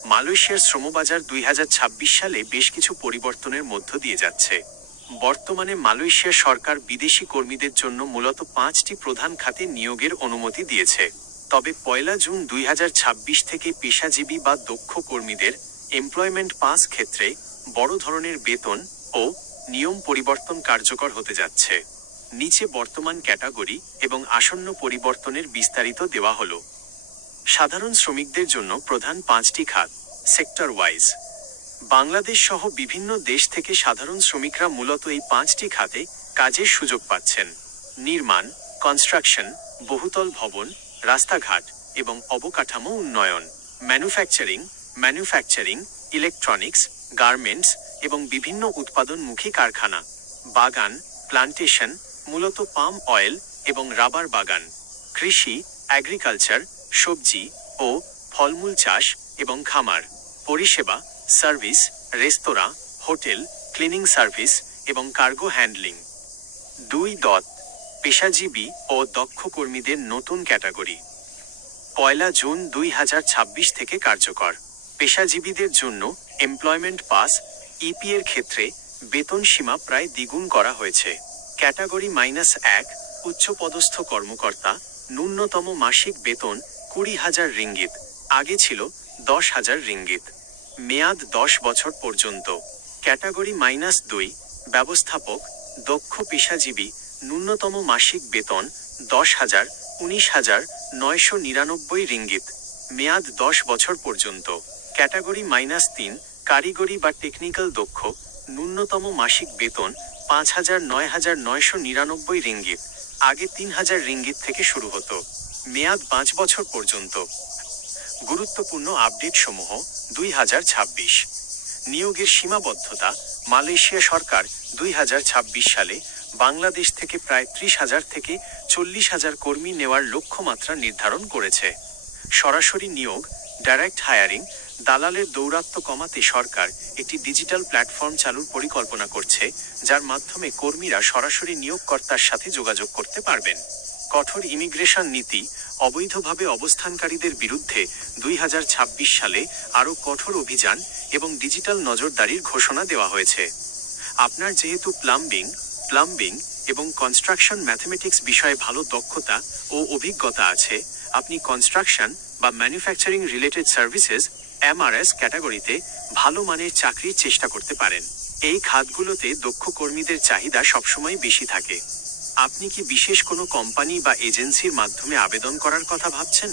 মালয়েশিয়ার শ্রমবাজার 2026 সালে বেশ কিছু পরিবর্তনের মধ্য দিয়ে যাচ্ছে। বর্তমানে মালয়েশিয়া সরকার বিদেশি কর্মীদের জন্য মূলত 5টি প্রধান খাতে নিয়োগের অনুমতি দিয়েছে। তবে 1 জুন 2026 থেকে পেশাজীবী বা দক্ষ কর্মীদের এমপ্লয়মেন্ট পাস ক্ষেত্রে বড় ধরনের বেতন ও নিয়ম পরিবর্তন কার্যকর হতে যাচ্ছে। নিচে বর্তমান ক্যাটাগরি এবং আসন্ন পরিবর্তনের বিস্তারিত দেওয়া হলো। সাধারণ শ্রমিকদের জন্য প্রধান 5টি খাত সেক্টর ওয়াইজ। বাংলাদেশ সহ বিভিন্ন দেশ থেকে সাধারণ শ্রমিকরা মূলত এই 5টি খাতে কাজের সুযোগ পাচ্ছেন। নির্মাণ, কনস্ট্রাকশন, বহুতল ভবন, রাস্তাঘাট এবং অবকাঠামো উন্নয়ন, ম্যানুফ্যাকচারিং, ইলেকট্রনিক্স, গার্মেন্টস এবং বিভিন্ন উৎপাদনমুখী কারখানা, বাগান, প্লান্টেশন, মূলত পাম অয়েল এবং রাবার বাগান, কৃষি, এগ্রিকালচার, সবজি ও ফলমূল চাষ এবং খামার, পরিষেবা, সার্ভিস, রেস্তোরাঁ, হোটেল, ক্লিনিং সার্ভিস এবং কার্গো হ্যান্ডলিং। 2. পেশাজীবী ও দক্ষ কর্মীদের নতুন ক্যাটাগরি 1 জুন 2026 থেকে কার্যকর। পেশাজীবীদের জন্য এমপ্লয়মেন্ট পাস ইপি এর ক্ষেত্রে বেতন সীমা প্রায় দ্বিগুণ করা হয়েছে। ক্যাটাগরি -1 উচ্চপদস্থ কর্মকর্তা, ন্যূনতম মাসিক বেতন 20,000 রিঙ্গিত, আগে ছিল 10,000 রিঙ্গিত, মেয়াদ 10 বছর পর্যন্ত। ক্যাটাগরি -2 ব্যবস্থাপক, দক্ষ পেশাজীবী, ন্যূনতম মাসিক বেতন 10,000 19,999 রিঙ্গিত, মেয়াদ 10 বছর পর্যন্ত। ক্যাটাগরি -3 কারিগরি বা টেকনিক্যাল দক্ষ, ন্যূনতম মাসিক বেতন 5,000 9,999 রিঙ্গিত, আগে 3,000 রিঙ্গিত থেকে শুরু হতো, মেয়াদ 5 বছর পর্যন্ত। গুরুত্বপূর্ণ আপডেট সমূহ 2026 নিয়োগের সীমাবদ্ধতা। মালয়েশিয়া সরকার 2026 সালে বাংলাদেশ থেকে প্রায় 30,000 থেকে 40,000 কর্মী নেওয়ার লক্ষ্যমাত্রা নির্ধারণ করেছে। সরাসরি নিয়োগ, ডাইরেক্ট হায়ারিং, দালালের দৌরাত্ম্য কমাতে সরকার একটি ডিজিটাল প্ল্যাটফর্ম চালুর পরিকল্পনা করছে, যার মাধ্যমে কর্মীরা সরাসরি নিয়োগকর্তার সাথে যোগাযোগ করতে পারবেন। কঠোর ইমিগ্রেশন নীতি, অবৈধভাবে অবস্থানকারীদের বিরুদ্ধে 2026 সালে আরও কঠোর অভিযান এবং ডিজিটাল নজরদারির ঘোষণা দেওয়া হয়েছে। আপনার যেহেতু প্লাম্বিং এবং কনস্ট্রাকশন ম্যাথমেটিক্স বিষয়ে ভালো দক্ষতা ও অভিজ্ঞতা আছে, আপনি কনস্ট্রাকশন বা ম্যানুফ্যাকচারিং রিলেটেড সার্ভিসেস এমআরএস ক্যাটাগরিতে ভালো মানের চাকরির চেষ্টা করতে পারেন। এই খাতগুলোতে দক্ষ কর্মীদের চাহিদা সবসময় বেশি থাকে। আপনি কি বিশেষ কোনো কোম্পানি বা এজেন্সির মাধ্যমে আবেদন করার কথা ভাবছেন?